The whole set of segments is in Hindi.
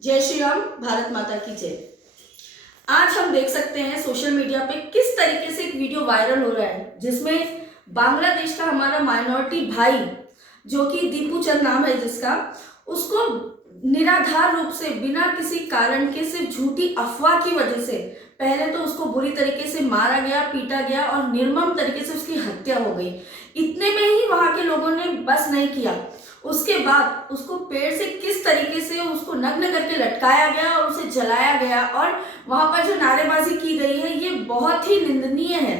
जय श्री राम। भारत माता की जय। आज हम देख सकते हैं सोशल मीडिया पे किस तरीके से एक वीडियो वायरल हो रहा है जिसमें बांग्लादेश का हमारा माइनॉरिटी भाई जो कि दीपू चंद नाम है जिसका, उसको निराधार रूप से बिना किसी कारण के सिर्फ झूठी अफवाह की वजह से पहले तो उसको बुरी तरीके से मारा गया, पीटा गया और निर्मम तरीके से उसकी हत्या हो गई। इतने में ही वहां के लोगों ने बस नहीं किया, उसके बाद उसको पेड़ से किस तरीके से उसको नग्न करके लटकाया गया और उसे जलाया गया और वहां पर जो नारेबाजी की गई है ये बहुत ही निंदनीय है।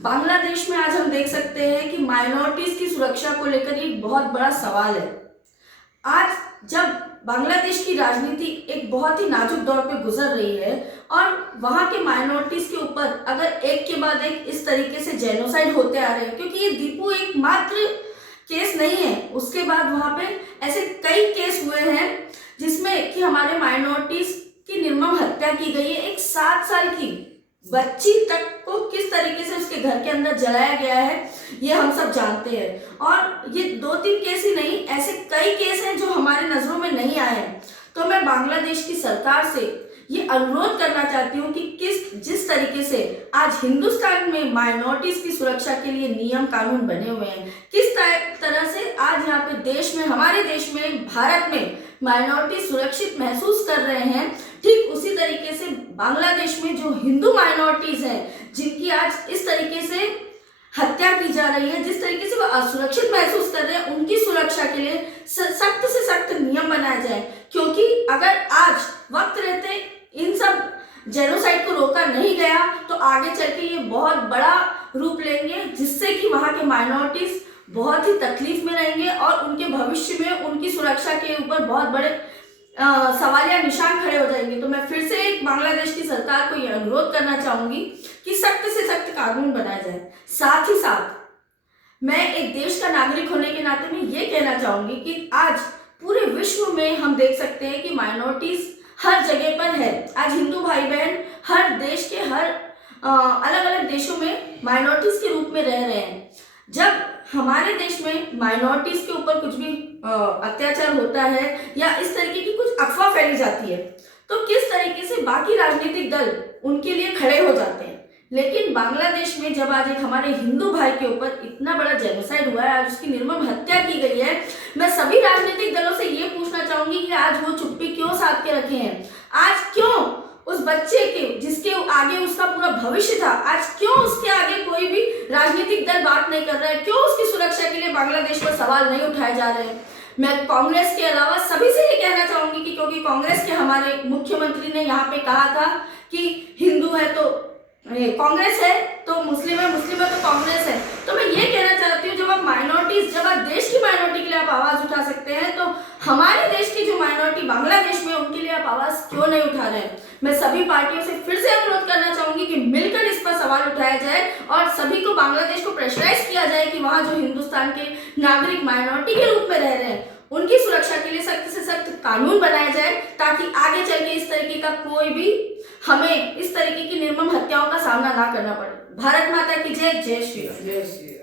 बांग्लादेश में आज हम देख सकते हैं कि माइनॉरिटीज की सुरक्षा को लेकर एक बहुत बड़ा सवाल है। आज जब बांग्लादेश की राजनीति एक बहुत ही नाजुक दौर पे गुजर रही है और वहां के माइनॉरिटीज के ऊपर अगर एक के बाद एक इस तरीके से जेनोसाइड होते आ रहे हैं, क्योंकि ये दीपू एक मात्र केस नहीं है, उसके बाद वहां पे ऐसे कई केस हुए हैं जिसमें कि हमारे माइनॉरिटीज की निर्मम हत्या की गई है। एक 7 साल की बच्ची तक को किस तरीके से उसके घर के अंदर जलाया गया है ये हम सब जानते हैं। और ये 2-3 केस ही नहीं, ऐसे कई केस हैं जो हमारे नजरों में नहीं आए हैं। तो मैं बांग्लादेश की सरकार से ये अनुरोध करना चाहती हूँ कि जिस तरीके से आज हिंदुस्तान में माइनॉरिटीज की सुरक्षा के लिए नियम कानून बने हुए हैं, किस तरह से आज यहाँ पे देश में, हमारे देश में, भारत में माइनॉरिटी सुरक्षित महसूस कर रहे हैं, ठीक उसी तरीके से बांग्लादेश में जो हिंदू माइनॉरिटीज हैं जिनकी आज इस तरीके से हत्या की जा रही है, जिस तरीके से वो असुरक्षित महसूस कर रहे हैं, उनकी सुरक्षा के लिए सख्त से सख्त नियम बनाए जाए। क्योंकि अगर आज वक्त रहते इन सब जेनोसाइड को रोका नहीं गया तो आगे चल के ये बहुत बड़ा रूप लेंगे, जिससे कि वहां के माइनॉरिटीज बहुत ही तकलीफ में रहेंगे और उनके भविष्य में उनकी सुरक्षा के ऊपर बहुत बड़े सवालिया निशान खड़े हो जाएंगे। तो मैं फिर से एक बांग्लादेश की सरकार को यह अनुरोध करना चाहूंगी कि सख्त से सख्त कानून बनाया जाए। साथ ही साथ मैं एक देश का नागरिक होने के नाते मैं ये कहना चाहूंगी कि आज पूरे विश्व में हम देख सकते हैं कि माइनॉरिटीज हर जगह पर है। आज हिंदू भाई बहन हर देश के हर अलग अलग देशों में माइनॉरिटीज के रूप में रह रहे हैं। जब हमारे देश में माइनॉरिटीज के ऊपर कुछ भी अत्याचार होता है या इस तरीके की कुछ अफवाह फैली जाती है तो किस तरीके से बाकी राजनीतिक दल उनके लिए खड़े हो जाते हैं। लेकिन बांग्लादेश में जब आज एक हमारे हिंदू भाई के ऊपर इतना बड़ा जेनोसाइड हुआ है, आज उसकी निर्मम हत्या की गई है, मैं सभी राजनीतिक दलों से ये पूछना चाहूंगी कि आज वो चुप्पी क्यों साध के रखे हैं। आज क्यों उस बच्चे के जिसके आगे उसका पूरा भविष्य था, आज क्यों उसके आगे कोई भी राजनीतिक दल बात नहीं कर रहा है, क्यों उसकी सुरक्षा के लिए बांग्लादेश पर सवाल नहीं उठाए जा रहे हैं। मैं कांग्रेस के अलावा सभी से ये कहना चाहूंगी कि क्योंकि कांग्रेस के हमारे मुख्यमंत्री ने यहाँ पे कहा था कि हिंदू है तो कांग्रेस है, तो मुस्लिम है तो कांग्रेस है। तो मैं ये कहना चाहती हूँ जब आप माइनॉरिटीज, जब आप देश की माइनॉरिटी के लिए आप आवाज उठा सकते हैं तो हमारे देश की जो माइनॉरिटी बांग्लादेश में उनके लिए आप आवाज क्यों नहीं उठा रहे हैं। मैं सभी पार्टियों से फिर से अनुरोध करना चाहूंगी कि मिलकर इस पर सवाल उठाया जाए और सभी को बांग्लादेश को प्रेशराइज किया जाए कि वहां जो हिंदुस्तान के नागरिक माइनॉरिटी के रूप में रह रहे हैं उनकी सुरक्षा के लिए सख्त से सख्त कानून बनाया जाए, ताकि आगे चल के इस तरीके का कोई भी हमें इस तरीके की निर्मम हत्याओं का सामना ना करना पड़े। भारत माता की जय। जय श्री राम। जय श्री